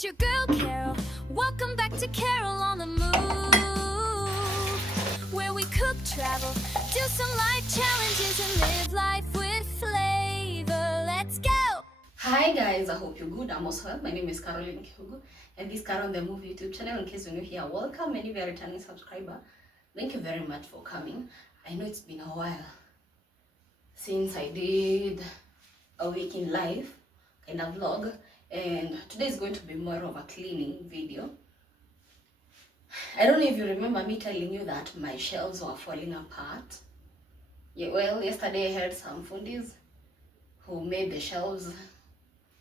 it's your girl Carol. Welcome back to Carol on the Move, where we cook, travel, do some life challenges, and live life with flavor. Let's go! Hi guys, I hope you're good. I'm also well. My name is Caroline Kihugu, and this is Carol on the Move YouTube channel. In case you're new here, welcome, and if you're a returning subscriber, thank you very much for coming. I know it's been a while since I did a week in life kind of vlog, and today is going to be more of a cleaning video. I don't know if you remember me telling you that my shelves were falling apart. Yeah, well, yesterday I had some fundis who made the shelves,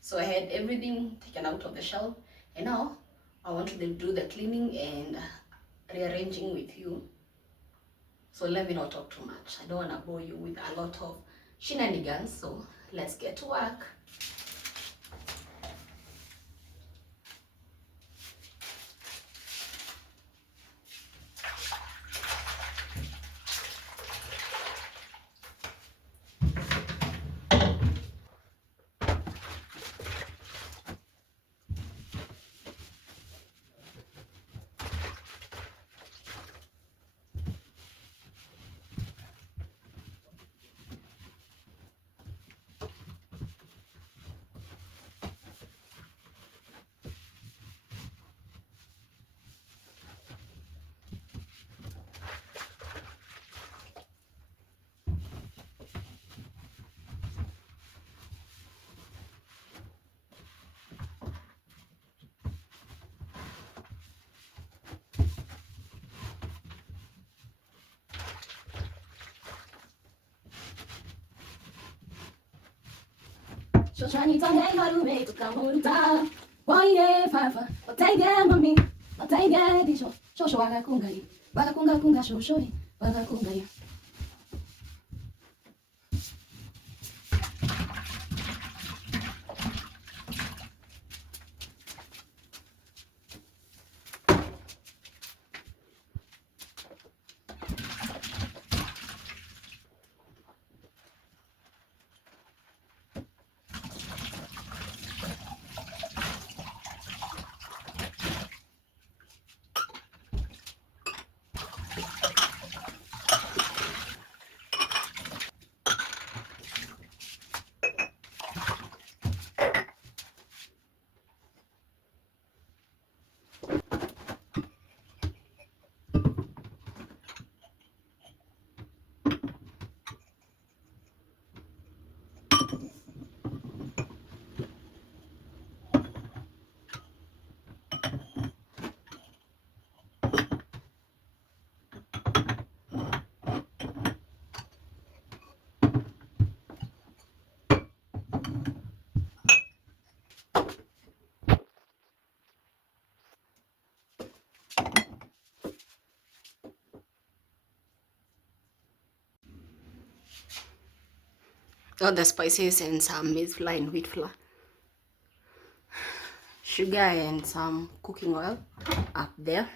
so I had everything taken out of the shelf, and now I want to do the cleaning and rearranging with you. So let me not talk too much. I don't want to bore you with a lot of shenanigans, so let's get to work. Shoshani tonge harume tukamuruta waye fafa otaige mami otaige disho shosho wagakungai kunga shoshoi wagakungai. All the spices and some maize flour and wheat flour, sugar and some cooking oil up there.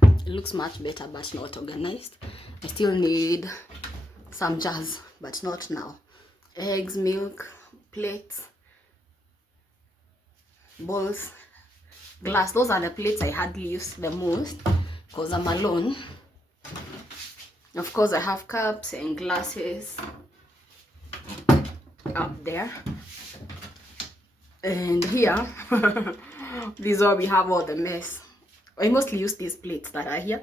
It looks much better but not organized. I still need some jars but not now. Eggs, milk, plates, bowls, glass. Those are the plates I hardly use the most because I'm alone. Of course I have cups and glasses up there, and here this is where we have all the mess. I mostly use these plates that are here.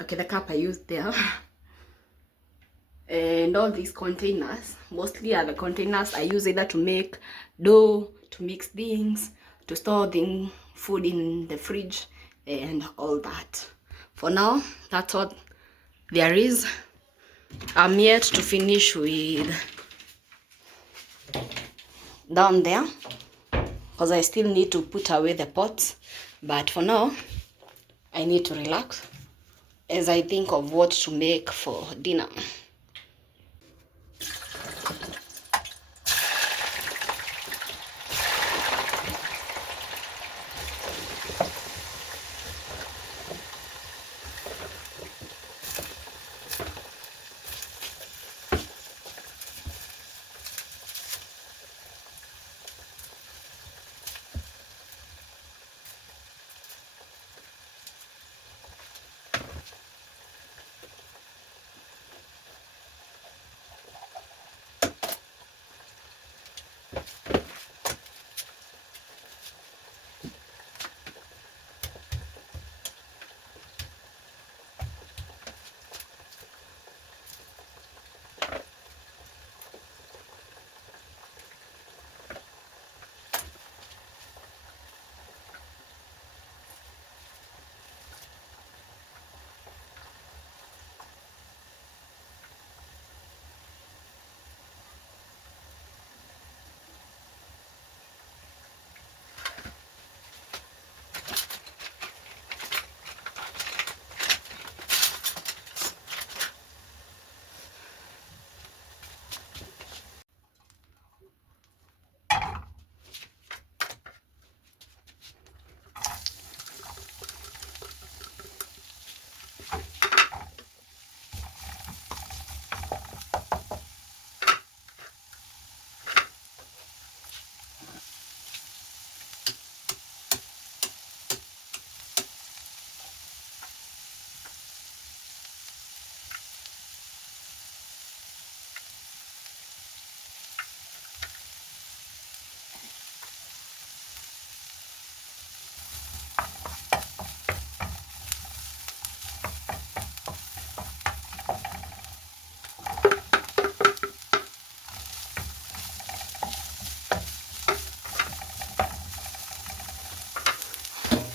Okay, the cup I used there and all these containers mostly are the containers I use either to make dough, to mix things, to store the food in the fridge and all that. For now, that's all there is. I'm yet to finish with down there because I still need to put away the pots, but for now I need to relax as I think of what to make for dinner.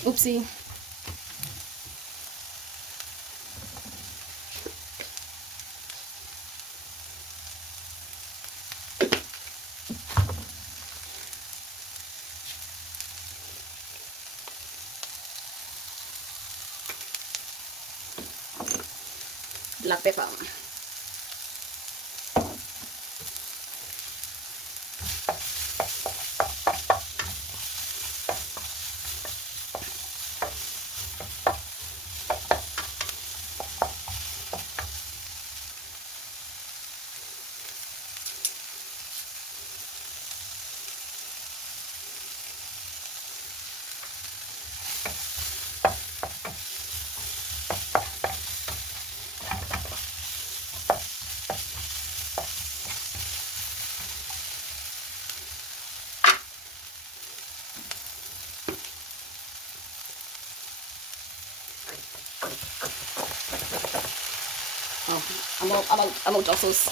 Oopsie. Black pepper. Oh, I'm out of sauce.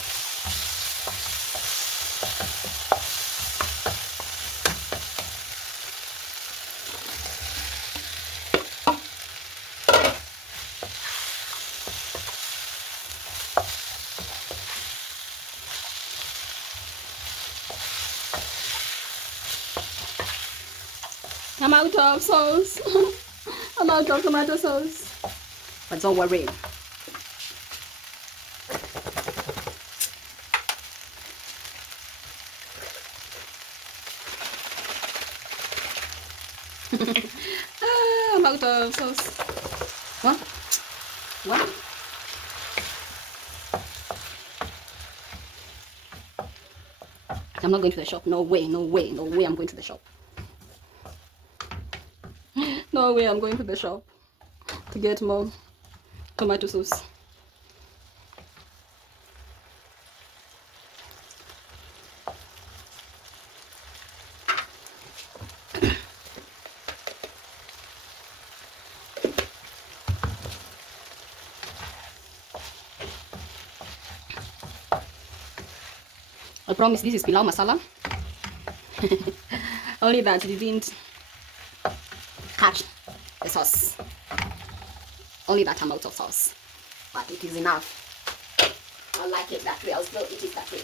I'm out of sauce. I'm out of tomato sauce. But don't worry. I'm out of sauce. What? What? I'm not going to the shop. No way, no way, no way I'm going to the shop. No way I'm going to the shop to get more tomato sauce. I promise this is pilau masala. Only that it didn't catch the sauce. Only that I'm out of sauce. But it is enough. I like it that way. I'll still eat it that way.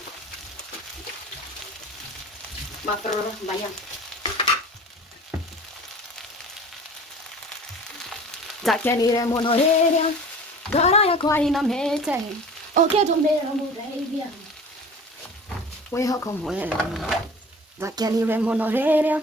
Takenire monoreria, gara ya kwa ina mete, oke tomera mudevia. We como era, takenire monoreria.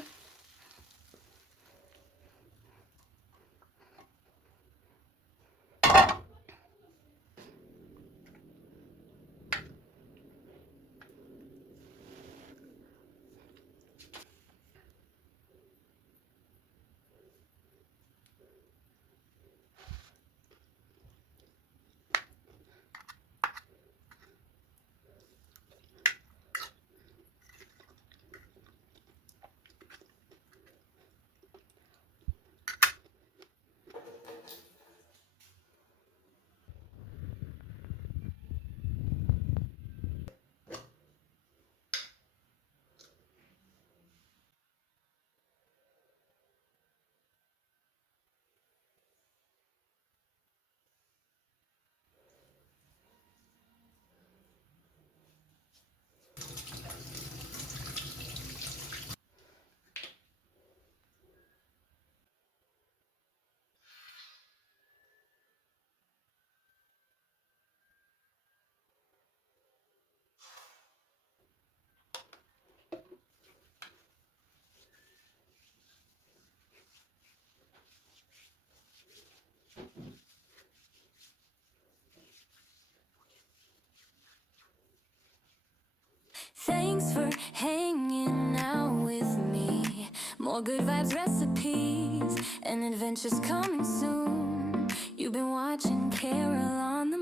More good vibes recipes and adventures coming soon. You've been watching Carol on the